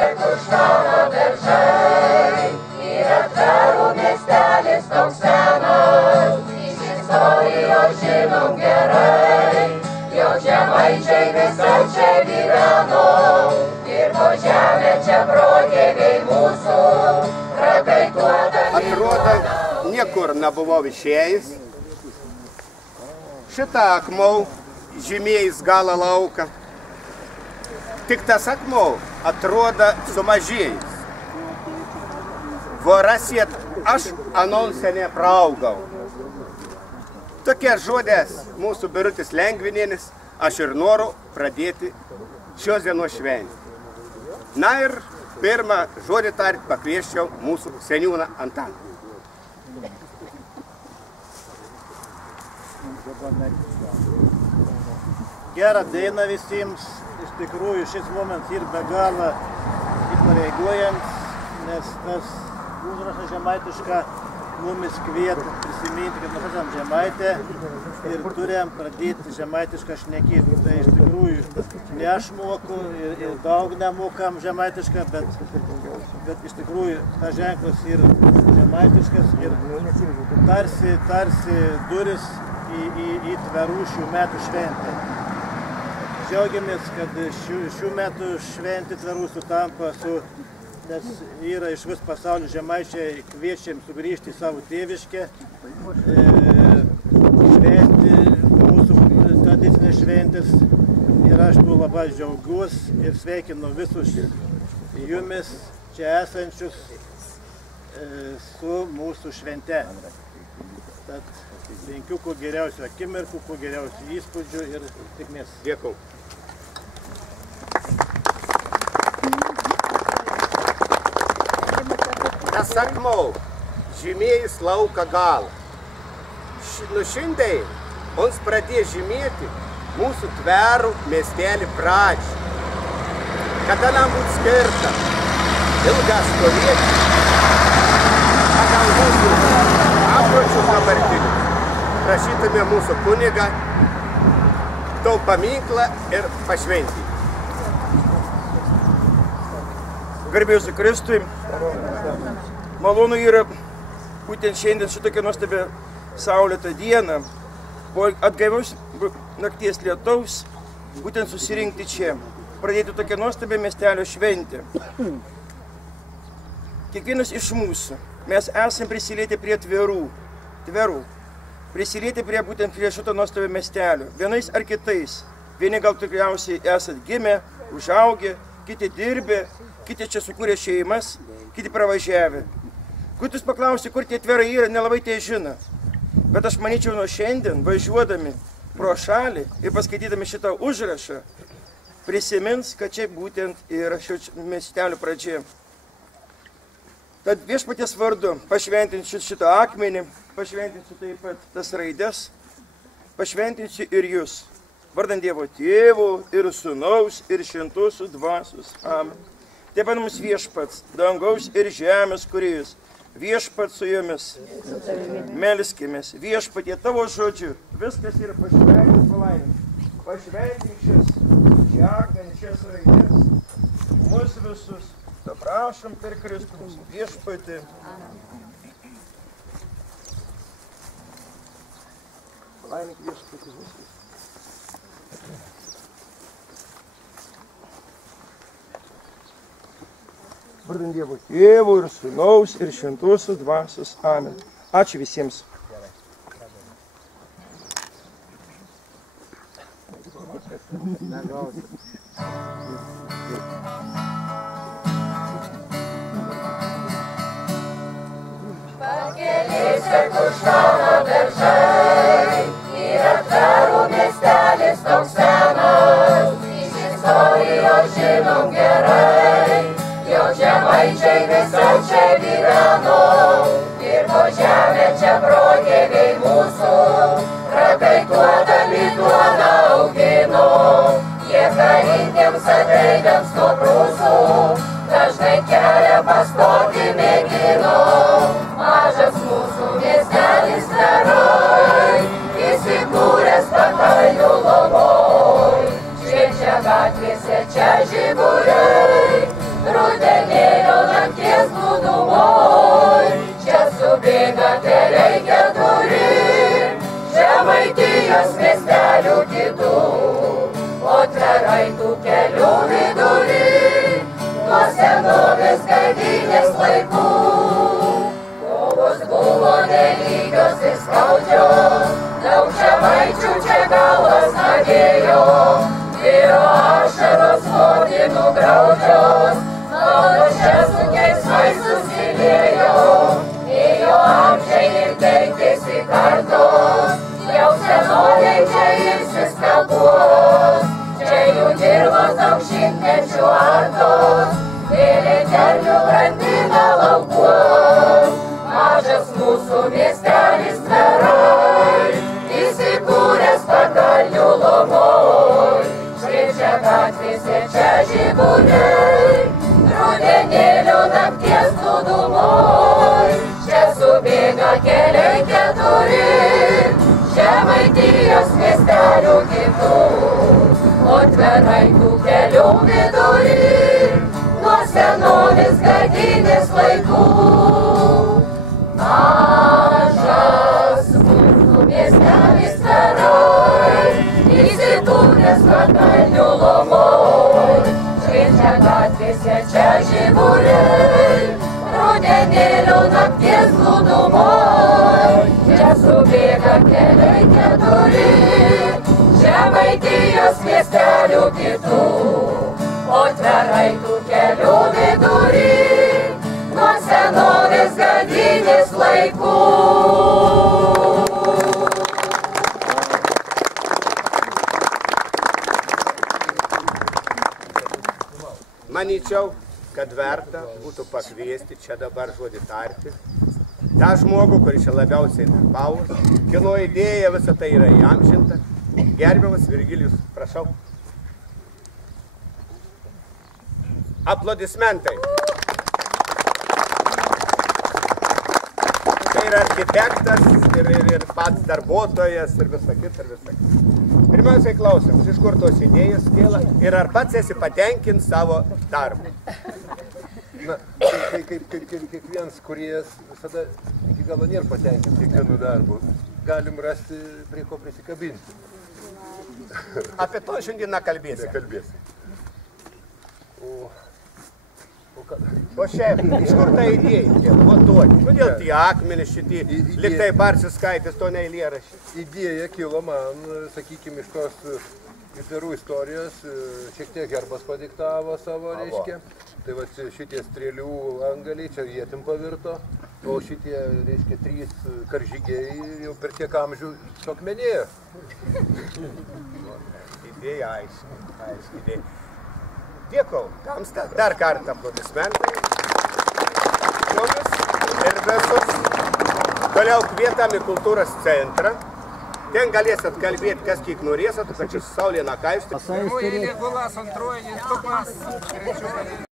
Paauglystė Kuštano beržai, yra Tverų miestelis toks senas, iš istorijos žinom gerai, jo žemaičiai visai čia gyveno, dirbo žemė čia protėviai mūsų, prakaituodami. Atrodo, niekur nebuvau išėjęs. Šitą akmau žymėjęs galą lauką. Tik tas akmau atrodo sumažėjęs. Vorasiet, aš anonsę nepraugau. Tokie žodės mūsų Birutis Lengvinienis, aš ir noriu pradėti šios dienos šventę. Na ir pirmą žodį tart pakvieščiau mūsų seniūną Antaną. Gerą dieną visiems. Iš tikrųjų, šis momentas yra be galo įpareigojant, nes tas užrašas žemaitiška mumis kvieta prisiminti, kad mes esam žemaitė ir turėjom pradėti žemaitišką šnekėti. Tai iš tikrųjų ne aš moku ir daug nemokam žemaitišką, bet iš tikrųjų tas ženklas yra žemaitiškas ir tarsi duris į Tverų šių metų šventę. Džiaugiamės, kad šių metų šventė Tverų sutampa su, nes yra iš vis pasaulio žemaičiai kviečiam sugrįžti į savo tėviškę, šventi mūsų tradicinės šventės ir aš tuo labai džiaugiuosi ir sveikinu visus jumis čia esančius su mūsų švente. Tad linkiu kuo geriausių akimirkų, kuo geriausių įspūdžių ir sėkmės. Dėkui. Tas akmau žymėjęs lauką galą. Nu šiandien ons pradėjo žymėti mūsų Tverų miestelį pradžią. Kada nam būtų skirta ilgą stovėti, pagal mūsų apročių dabartinius, prašytume mūsų kunigą to paminklą ir pašventyti. Garbėsiu Kristui, malonu yra būtent šiandien šitokią nuostabią saulėtą dieną, po atgaivaus nakties lietaus, būtent susirinkti čia, pradėti tokią nuostabią miestelio šventę. Kiekvienas iš mūsų, mes esam prisilietę prie Tverų, prisilietę būtent prie šito nuostabio miestelio, vienais ar kitais. Vieni gal tikriausiai esat gimę, užaugę, kiti dirbę, kiti čia sukūrė šeimas, kiti pravažiavę. Kutis paklausė, kur tie Tverai yra, nelabai tai žino. Bet aš manyčiau, nuo šiandien, važiuodami pro šalį ir paskaitydami šitą užrašą, prisimins, kad čia būtent yra šio miestelio pradžia. Tad viešpaties vardu pašventinsiu šitą akmenį, pašventinsiu taip pat tas raides, pašventinsiu ir jūs. Vardant Dievo Tėvo ir Sūnaus ir Šventosios Dvasios. Amen. Taip pat mums viešpats, dangaus ir žemės kūrėjas, viešpats su jomis. Melskimės, viešpatie tavo žodžiu, viskas yra pašventint palaiminti. Pašventink šias žengiančias raides, mus visus, prašom per Kristus, viešpatį. Palaimink viešpatį visus. Vardant Dievo Tėvo ir Sūnaus ir Šventosios Dvasios. Amen. Ačiū visiems. Pakelėse Kuštano beržai, yra Tverų miestelis toks senas, iš istorijos žinom gerai, jo žemaičiai visai čia gyveno, dirbo žemė čia protėviai mūsų, prakaituodami duoną augino, jie kariniams ateiviams nuo prūsų, dažnai kelią pastoti mėgino. Mažas mūsų miestelis Tverai, įsikūręs pakalnių lomoj. Šviečia gatvėse čia žiburiai, rudenėlio nakties glūdumoj, čia subėga keliai keturi, Žemaitijos miestelių kitų, o tverai tų kelių vidury, nuo senovės gadynės laikų. Kovos buvo nelygios ir skaudžios, daug žemaičių čia galvas nadėjo, vyro ašaros motinų graudžios, maldos čia su geismais susiliejo, ėjo amžiai ir keitėsi kartos, jau senoliai čia ilsis kapuos, čia jų dirvos daug šimtmečių artos, vėlė derlių brandina laukuos. Mažas mūsų miestelis Tverai, įsikūręs pakalnių lomoj, štai čia gatvėse čia žiburiai, rudenėlio nakties glūdumoj, čia subėga keliai keturi, Žemaitijos miestelių kitų, o Tverai tų kelių vidury, nuo senovės gadynės laikų. Mažas mūsų miestelis Tverai, įsikūręs pakalnių lomoj, šviečia gatvėse čia žiburiai, rudenėlio nakties glūdumoj, čia subėga keliai keturi, Žemaitijos miestelių kitų, o Tverai tų kelių vidury, nuo senovės gadynės laikų. Manyčiau, kad verta būtų pakviesti čia dabar žodį tarti tą žmogų, kuris čia labiausiai darbavos, kino idėja visą tai yra įamžinta. Gerbiamas Virgilijus, prašau. Aplodismentai. Tai yra architektas ir pats darbuotojas ir visa kita. Pirmiausiai klausimas, iš kur tos idėjos kėla ir ar pats esi patenkint savo darbą? Na, kaip kiekvienas kūrėjas visada iki galo nėra patenkinti kiekvienu darbu. Galim rasti prie ko prisikabinti. Apie to šiandieną kalbėsi. Nekalbėsi. O šiaip, iš kur ta idėja kėla? Votuoti. Kodėl tie akmenys šitie, liktai Barsiskaitis, to ne eilėraščiai? Idėja kilo man, sakykime, iš tos Tverų istorijos, šiek tiek herbas padiktavo savo, reiškia. Tai va šitie strėlių angaliai čia ietim pavirto, o šitie, reiškia, 3 karžygiai jau per tiek amžių suakmenėjo. Idėja aiški idėja. Dėkau, tamsta, dar kartą aplodismentai. Jomis ir visus. Toliau kvietam į kultūros centrą. Ten galėsit kalbėti, kas kiek norėsit, kad čia saulė nakaisti. Pirmoji Gulas, antroji Tupas, trečioji.